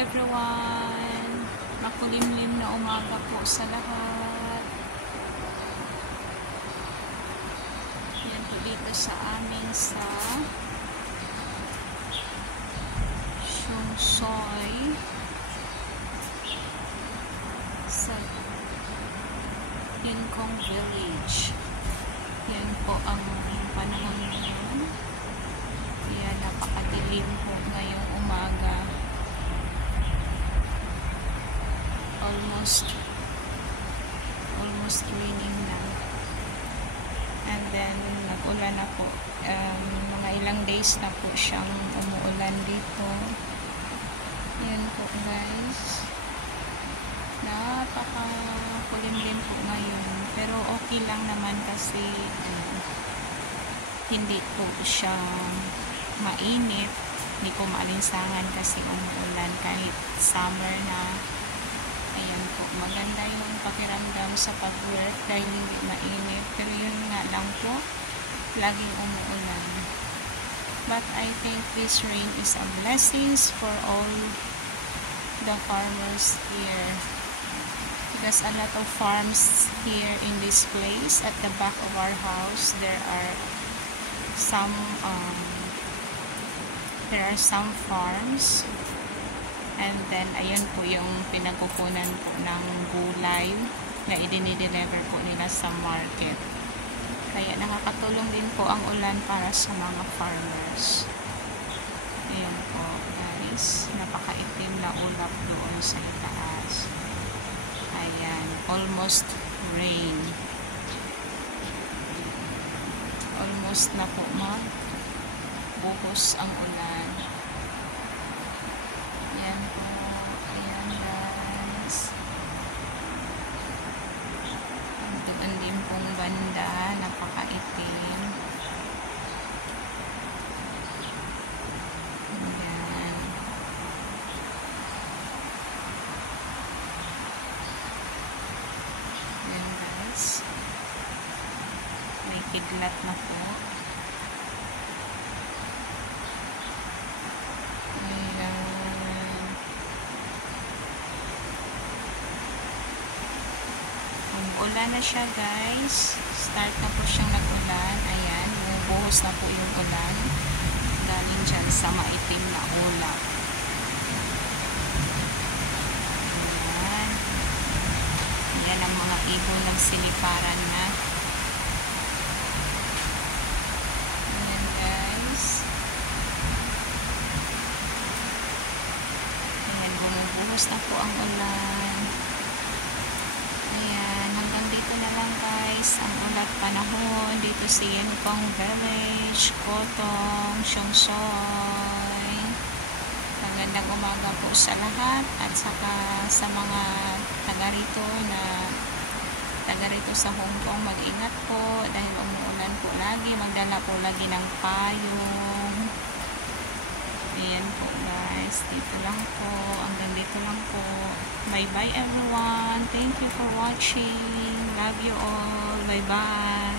everyone! Makulimlim na umaga po sa lahat. Yan po dito sa amin sa Siongsoy sa Yingkong Village. Yan po ang panahon ngayon. Kaya napakadilim po ngayong umaga. Almost raining na. And then nag-ulan na po. Mga ilang days na po siyang umuulan dito. Yan po guys. Napaka-kulimlim po ngayon. Pero okay lang naman kasi hindi po siya mainit. Hindi ko maalinsangan kasi umuulan kahit summer na. Ayan po, maganda yung pakiramdam sa pag-work dahil hindi mainit. Pero yun nga lang po, laging umuulan. But I think this rain is a blessing for all the farmers here. Because a lot of farms here in this place, at the back of our house, there are some farms. And then, ayun po yung pinagkukunan po ng gulay na i-deliver po nila sa market. Kaya nakakatulong din po ang ulan para sa mga farmers. Ayun po guys, napakaitim na ulap doon sa itaas. Ayan, almost rain. Almost na po magbuhos ang ulan. Ayan po. Ayan guys. Doon din pong banda. Napakaitim. Ayan. Ayan guys. May kidlat na po. Ulan na siya guys. Start na po siyang nag-ulan. Ayan, bumubuhos na po yung ulan. Galing dyan sa maitim na ulap. Ayan. Ayan ang mga ibon ng siliparan na. Ayan guys. Ayan, bumubuhos na po ang ulan. Ayan, hanggang dito na lang guys ang ulat panahon dito sa Yingkong Village, Kotong, Siongsoy. Magandang umaga po sa lahat at saka sa mga taga rito sa Hong Kong, mag-ingat po dahil umuulan po lagi. Magdala po lagi ng payong. Ayan po guys, dito lang po, hanggang dito lang po. Bye bye everyone, thank you for watching, love you all, bye bye.